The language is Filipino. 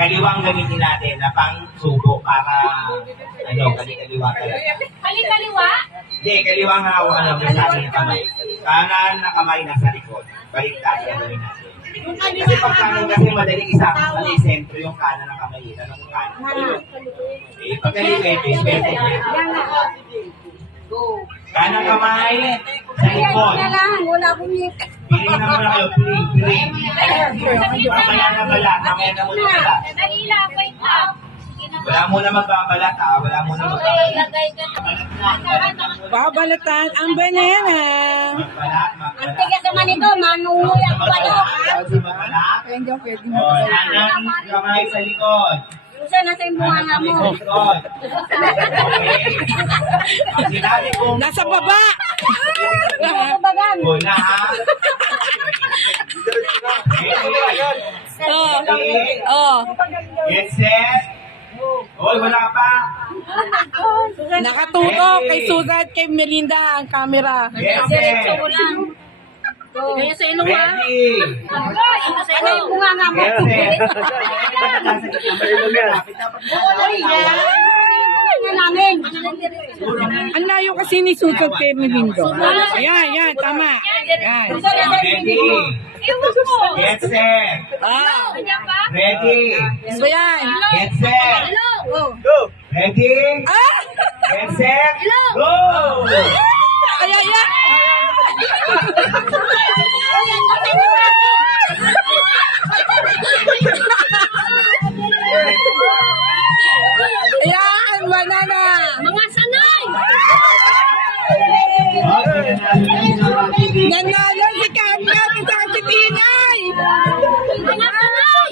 kaliwang gamitin natin na pang subo para kaliwa talaga. Kaliwa? Hindi, kaliwang hawak may sabi ng kamay. Kanan na kamay nasa likod. Baliktad yan gawin natin. Kasi pag kanan kasi madaling sentro yung kanan ng kamay. Anong kanan? Eh, pag kaliwa ito, pwede. Kanang kamay sa likod. Wala akong hip. Pili naman kayo, pili. Mamaya na balat, mamaya na muna balat. Dalila, wait lang. Wala muna magbabalat ha, wala muna magbabalat. Lagay ka. Babalatan ang banana. Magbalat, Ang magbalat. tigas naman ito, manunguya ko ba ito? Magbalat. Pwede, pwede. Kanang kamay sa likod. Saan nasa yung bunga nga mo? Sa likod. Okay. Ang sinabi kong Nasa baba. Bagan. una ha. Oh. Get set. Hoy, wala pa. Nakatutok kay Susan, kay Melinda ang camera. Get set. Kaya sa ilong ha? Ready. Ano yung bunga nga mo? Get set. Ano namin? Ang layo kasi ni Susan kay Melinda. Ayan, tama. Ayan. Ready. Iwan ko. Get set. Ah. Kanya pa? Ready. So yan. Get set. Hello. Ready. Ah! Get set. Go. Ayan. Ayan, banana. Mga sanay! Nanalo si Kanya, kita si Tinay. Mga sanay!